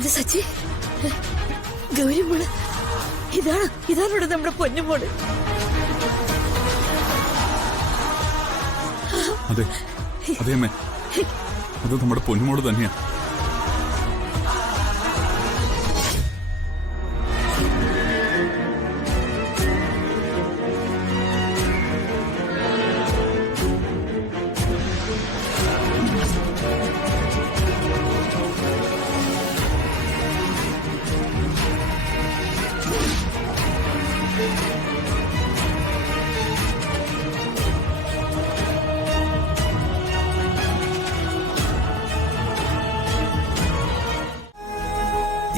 മോനെ സച്ചി, ഗൗരി മോള്, ഇതാണ് നമ്മുടെ പൊന്നുമോള്. അതെ അതെ അമ്മേ, അത് നമ്മുടെ പൊന്നുമോള് തന്നെയാ.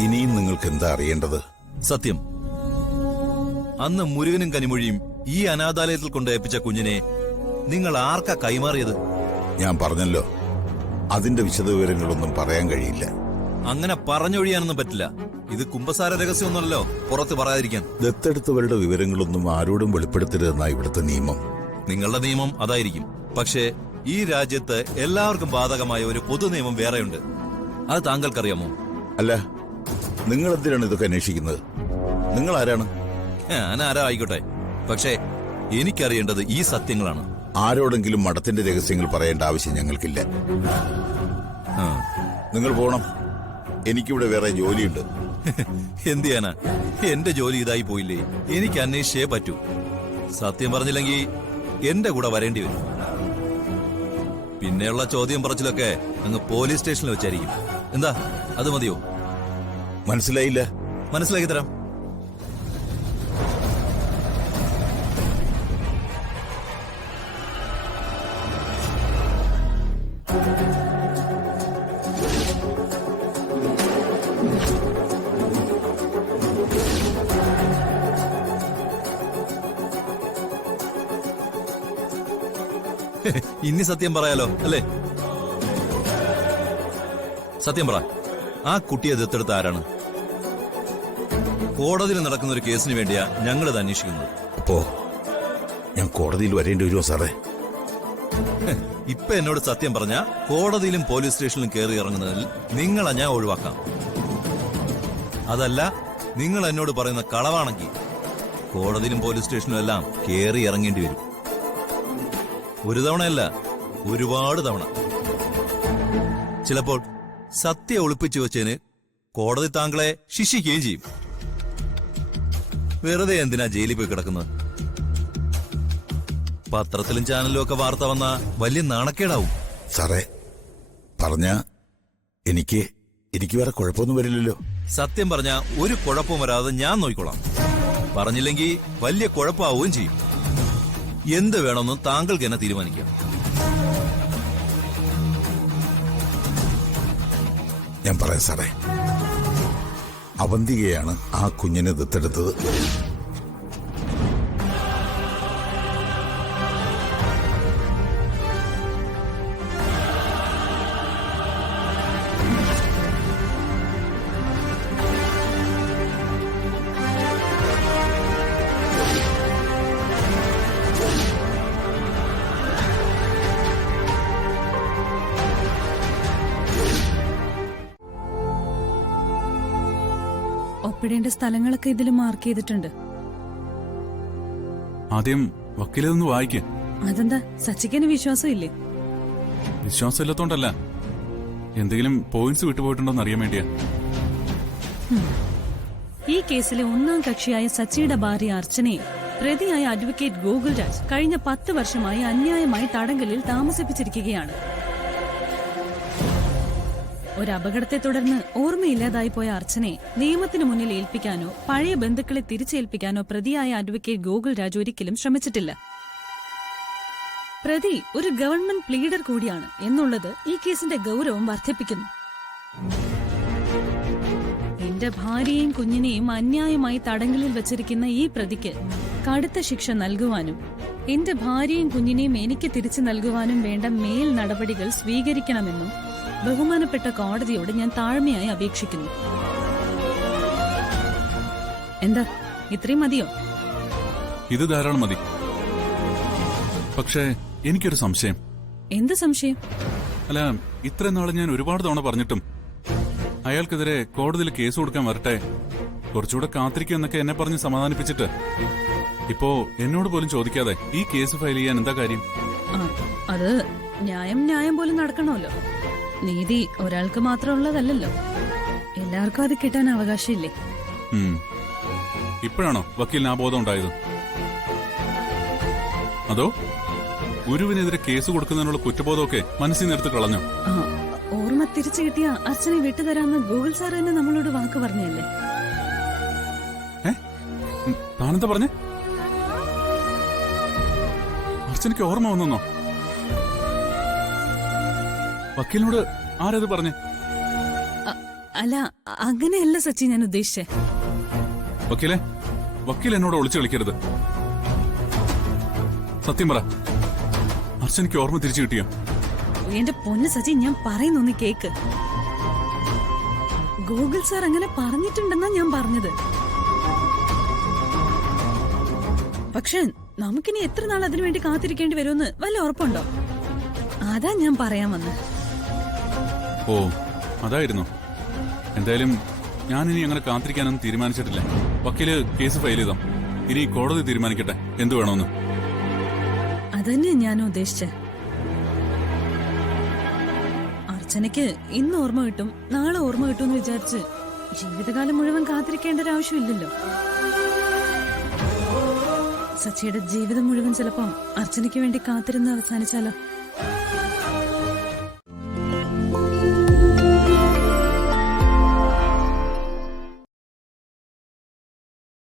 ഇനിയും നിങ്ങൾക്ക് എന്താ അറിയേണ്ടത്? സത്യം, അന്ന് മുരുകനും കനിമൊഴിയും ഈ അനാഥാലയത്തിൽ കൊണ്ടേപ്പിച്ച കുഞ്ഞിനെ നിങ്ങൾ ആർക്കാ കൈമാറിയത്? ഞാൻ പറഞ്ഞല്ലോ, അതിന്റെ വിശദവിവരങ്ങളൊന്നും പറയാൻ കഴിയില്ല. അങ്ങനെ പറഞ്ഞൊഴിയാനൊന്നും പറ്റില്ല. ഇത് കുമ്പസാര രഹസ്യമൊന്നുമല്ലോ പുറത്ത് പറയാതിരിക്കാൻ. ദത്തെടുത്തവരുടെ വിവരങ്ങളൊന്നും ആരോടും വെളിപ്പെടുത്തരുതെന്നാ ഇവിടുത്തെ നിയമം. നിങ്ങളുടെ നിയമം അതായിരിക്കും. പക്ഷേ ഈ രാജ്യത്ത് എല്ലാവർക്കും ബാധകമായ ഒരു പൊതു നിയമം വേറെയുണ്ട്. അത് താങ്കൾക്കറിയാമോ? അല്ല, നിങ്ങൾ എന്തിനാണ് ഇതൊക്കെ അന്വേഷിക്കുന്നത്? നിങ്ങൾ ആരാണ്? ഞാൻ ആരാ ആയിക്കോട്ടെ, പക്ഷേ എനിക്കറിയേണ്ടത് ഈ സത്യങ്ങളാണ്. ആരോടെങ്കിലും മഠത്തിന്റെ രഹസ്യങ്ങൾ പറയേണ്ട ആവശ്യം ഞങ്ങൾക്കില്ല. നിങ്ങൾ പോണം, എനിക്കിവിടെ വേറെ ജോലിയുണ്ട്. എന്ത് ചെയ്യാനാ, എന്റെ ജോലി ഇതായി പോയില്ലേ? എനിക്ക് അന്വേഷിച്ചേ പറ്റൂ. സത്യം പറഞ്ഞില്ലെങ്കിൽ എന്റെ കൂടെ വരേണ്ടി വരും. പിന്നെയുള്ള ചോദ്യം പറച്ചിലൊക്കെ അങ്ങ് പോലീസ് സ്റ്റേഷനിൽ വെച്ചായിരിക്കും. എന്താ, അത് മതിയോ? മനസ്സിലായില്ല. മനസ്സിലാക്കി തരാം. ഇനി സത്യം പറയാലോ അല്ലേ? സത്യം പറ, ആ കുട്ടിയെ ദത്തെടുത്ത ആരാണ്? കോടതിയിൽ നടക്കുന്ന ഒരു കേസിന് വേണ്ടിയാ ഞങ്ങളിത് അന്വേഷിക്കുന്നത്. അപ്പോ ഞാൻ കോടതിയിൽ വരേണ്ടി വരുമോ സാറേ? ഇപ്പൊ എന്നോട് സത്യം പറഞ്ഞ കോടതിയിലും പോലീസ് സ്റ്റേഷനിലും കയറി ഇറങ്ങുന്നതിൽ നിങ്ങളെ ഞാൻ ഒഴിവാക്കാം. അതല്ല, നിങ്ങൾ എന്നോട് പറയുന്ന കളവാണെങ്കിൽ കോടതിയിലും പോലീസ് സ്റ്റേഷനിലും എല്ലാം കയറി ഇറങ്ങേണ്ടി വരും. ഒരു തവണയല്ല, ഒരുപാട് തവണ. ചിലപ്പോൾ സത്യം ഒളിപ്പിച്ചു വെച്ചതിന് കോടതി താങ്കളെ ശിക്ഷിക്കുകയും ചെയ്യും. വെറുതെ എന്തിനാ ജയിലിൽ പോയി കിടക്കുന്നത്? പത്രത്തിലും ചാനലിലും ഒക്കെ വാർത്ത വന്ന വലിയ നാണക്കേടാവും. സാറേ പറഞ്ഞ എനിക്ക് വേറെ കുഴപ്പമൊന്നും വരില്ലല്ലോ. സത്യം പറഞ്ഞ ഒരു കുഴപ്പവും വരാതെ ഞാൻ നോക്കിക്കോളാം. പറഞ്ഞില്ലെങ്കിൽ വലിയ കുഴപ്പമാവുകയും ചെയ്യും. എന്ത് വേണമെന്നും താങ്കൾക്ക് എന്നെ തീരുമാനിക്കാം. ഞാൻ പറയാം സാറേ, അവന്തികയാണ് ആ കുഞ്ഞിനെ ദത്തെടുത്തത്. ഒപ്പിടേണ്ട സ്ഥലങ്ങളൊക്കെ ഇതിൽ മാർക്ക് ചെയ്തിട്ടുണ്ട്. ആദ്യം വക്കീലൊന്ന് വായിക്ക്. അതെന്താ, സച്ചിക്കന് വിശ്വാസമില്ലേ? വിശ്വാസമില്ലാത്തോണ്ടല്ല, എന്തെങ്കിലും പോയിന്റ്സ് വിട്ടുപോയിട്ടുണ്ടോന്ന് അറിയാൻ വേണ്ടിയാ. ഈ കേസിലെ ഒന്നാം കക്ഷിയായ സച്ചിയുടെ ഭാര്യ അർച്ചനയെ പ്രതിയായ അഡ്വക്കേറ്റ് ഗോകുൽരാജ് കഴിഞ്ഞ 10 വർഷമായി അന്യായമായി തടങ്കലിൽ താമസിപ്പിച്ചിരിക്കുകയാണ്. ഒരു അപകടത്തെ തുടർന്ന് ഓർമ്മയില്ലാതായി പോയ അർച്ചനയെ നിയമത്തിനു മുന്നിൽ ഏൽപ്പിക്കാനോ പഴയ ബന്ധുക്കളെ തിരിച്ചേൽപ്പിക്കാനോ പ്രതിയായ അഡ്വക്കേറ്റ് ഗോകുൽരാജ് ഒരിക്കലും ശ്രമിച്ചിട്ടില്ല. പ്രതി ഒരു ഗവൺമെന്റ് പ്ലീഡർ കൂടിയാണ് എന്നുള്ളത് ഈ കേസിന്റെ ഗൗരവം വർദ്ധിപ്പിക്കുന്നു. എന്റെ ഭാര്യയെയും കുഞ്ഞിനെയും അന്യായമായി തടങ്കലിൽ വച്ചിരിക്കുന്ന ഈ പ്രതിക്ക് കടുത്ത ശിക്ഷ നൽകുവാനും എന്റെ ഭാര്യയും കുഞ്ഞിനെയും എനിക്ക് തിരിച്ചു നൽകുവാനും വേണ്ട മേൽ നടപടികൾ സ്വീകരിക്കണമെന്നും ബഹുമാനപ്പെട്ട കോടതിയോട് ഞാൻ താഴ്മയായി അപേക്ഷിക്കുന്നു. എന്താ, ഇത്രയും മതിയോ? ഇത് ധാരാളം മതി. പക്ഷേ എനിക്കൊരു സംശയം. എന്ത് സംശയം? അല്ല, ഇത്രയും നാളെ ഞാൻ ഒരുപാട് തവണ പറഞ്ഞിട്ടും അയാൾക്കെതിരെ കോടതിയിൽ കേസ് കൊടുക്കാൻ വരട്ടെ, കുറച്ചുകൂടെ കാത്തിരിക്കും എന്നൊക്കെ എന്നെ പറഞ്ഞ് സമാധാനിപ്പിച്ചിട്ട് ഇപ്പോ എന്നോട് പോലും ചോദിക്കാതെ ഈ കേസ് ഫയൽ ചെയ്യാൻ എന്താ കാര്യം? ആ, അത് ന്യായം പോലും നടക്കണമല്ലോ. നീതി ഒരാൾക്ക് മാത്രം ഉള്ളതല്ലല്ലോ, എല്ലാവർക്കും അത് കിട്ടാൻ അവകാശമില്ലേ? ഇപ്പോഴാണോ വക്കീലിന് ആ ബോധം ഉണ്ടായത്? അതോ ഗുരുവിനെതിരെ കേസ് കൊടുക്കുന്നതിനുള്ള കുറ്റബോധമൊക്കെ മനസ്സിൽ നിന്ന് എടുത്ത് കളഞ്ഞോ? ആ, ഓർമ്മ തിരിച്ചു കിട്ടിയ അർച്ചനെ വിട്ടുതരാമെന്ന് ഗൂഗിൾ സാർ തന്നെ നമ്മളോട് വാക്ക് പറഞ്ഞല്ലേ? താനെന്താ പറഞ്ഞേ? അർച്ചനയ്ക്ക് ഓർമ്മ വന്നോ? വക്കീലിനോട് ആരത് പറഞ്ഞേ? അല്ല, അങ്ങനെയല്ല സച്ചി ഞാൻ ഉദ്ദേശിച്ചേ. വക്കീൽ എന്നോട് ഒളിച്ചു കളിക്കരുത്. സത്യം പറ, അർച്ചനയ്ക്ക് ഓർമ്മ തിരിച്ചു കിട്ടിയോ? എന്റെ പൊന്ന് സച്ചി, ഞാൻ പറയുന്നൊന്ന് കേക്ക്. ഗൂഗിൾ സാർ അങ്ങനെ പറഞ്ഞിട്ടുണ്ടെന്നാ ഞാൻ പറഞ്ഞത്. പക്ഷെ നമുക്കിനി എത്ര നാൾ അതിനു വേണ്ടി കാത്തിരിക്കേണ്ടി വരുമെന്ന് വല്ല ഉറപ്പുണ്ടോ? അതാ ഞാൻ പറയാൻ വന്നത്. ഓ, അതായിരുന്നു. എന്തായാലും ഞാനിനി അങ്ങനെ കാത്തിരിക്കാനൊന്നും തീരുമാനിച്ചിട്ടില്ല. വക്കീല് കേസ് ഫയൽ ചെയ്തോ, ഇനി കോടതി തീരുമാനിക്കട്ടെ എന്തു വേണമെന്ന്. അതന്നെ ഞാൻ ഉദ്ദേശിച്ചേ. അർച്ചനയ്ക്ക് ഇന്ന് ഓർമ്മ കിട്ടും, നാളെ ഓർമ്മ കിട്ടും എന്ന് വിചാരിച്ച് ജീവിതകാലം മുഴുവൻ കാത്തിരിക്കേണ്ട ഒരു ആവശ്യമില്ലല്ലോ. സച്ചിയുടെ ജീവിതം മുഴുവൻ ചിലപ്പോ അർച്ചനയ്ക്ക് വേണ്ടി കാത്തിരുന്ന് അവസാനിച്ചാലോ?